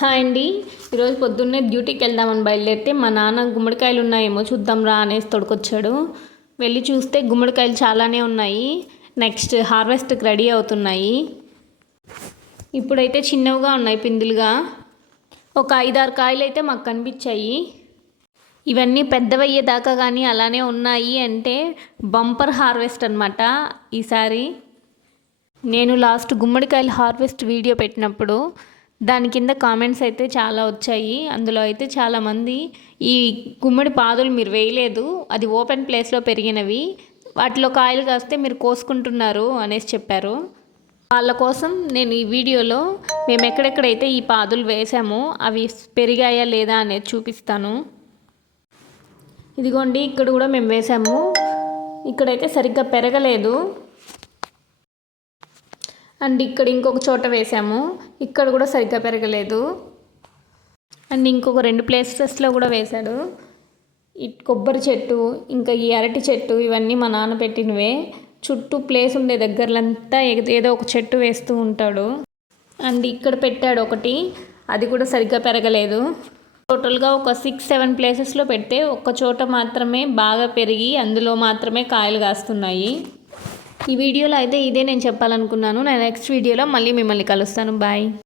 Hi అండి. ఈరోజు పొద్దున్నే డ్యూటీకి వెళ్దామని బయలుదేరితే మా నాన్న గుమ్మడికాయలు ఉన్నాయేమో చూద్దాం రా అనేసి తొడుకొచ్చాడు. వెళ్ళి చూస్తే గుమ్మడికాయలు చాలానే ఉన్నాయి. నెక్స్ట్ హార్వెస్ట్కి రెడీ అవుతున్నాయి. ఇప్పుడైతే చిన్నవిగా ఉన్నాయి పిందులుగా. ఒక 5-6 కాయలు అయితే మాకు కనిపించాయి. ఇవన్నీ పెద్దవయ్యేదాకా కానీ అలానే ఉన్నాయి అంటే బంపర్ హార్వెస్ట్ అనమాట ఈసారి. నేను లాస్ట్ గుమ్మడికాయలు హార్వెస్ట్ వీడియో పెట్టినప్పుడు దాని కింద కామెంట్స్ అయితే చాలా వచ్చాయి. అందులో అయితే చాలామంది ఈ గుమ్మడి పాదులు మీరు వేయలేదు, అది ఓపెన్ ప్లేస్లో పెరిగినవి, వాటిలో కాయలు కాస్తే మీరు కోసుకుంటున్నారు అనేసి చెప్పారు. వాళ్ళ కోసం నేను ఈ వీడియోలో మేము ఎక్కడెక్కడైతే ఈ పాదులు వేసామో అవి పెరిగాయా లేదా అనేది చూపిస్తాను. ఇదిగోండి, ఇక్కడ కూడా మేము వేసాము. ఇక్కడైతే సరిగ్గా పెరగలేదు. అండ్ ఇక్కడ ఇంకొక చోట వేసాము, ఇక్కడ కూడా సరిగ్గా పెరగలేదు. అండ్ ఇంకొక 2 ప్లేసెస్లో కూడా వేశాడు. ఈ కొబ్బరి చెట్టు ఇంకా ఈ అరటి చెట్టు ఇవన్నీ మా నాన్న పెట్టినవే. చుట్టూ ప్లేస్ ఉండే దగ్గరలంతా ఏదో ఒక చెట్టు వేస్తూ ఉంటాడు. అండ్ ఇక్కడ పెట్టాడు ఒకటి, అది కూడా సరిగ్గా పెరగలేదు. టోటల్గా ఒక 6-7 ప్లేసెస్లో పెడితే ఒక్క చోట మాత్రమే బాగా పెరిగి అందులో మాత్రమే కాయలు కాస్తున్నాయి. ఈ వీడియోలో అయితే ఇదే నేను చెప్పాలనుకున్నాను. నేను నెక్స్ట్ వీడియోలో మళ్ళీ మిమ్మల్ని కలుస్తాను. బాయ్.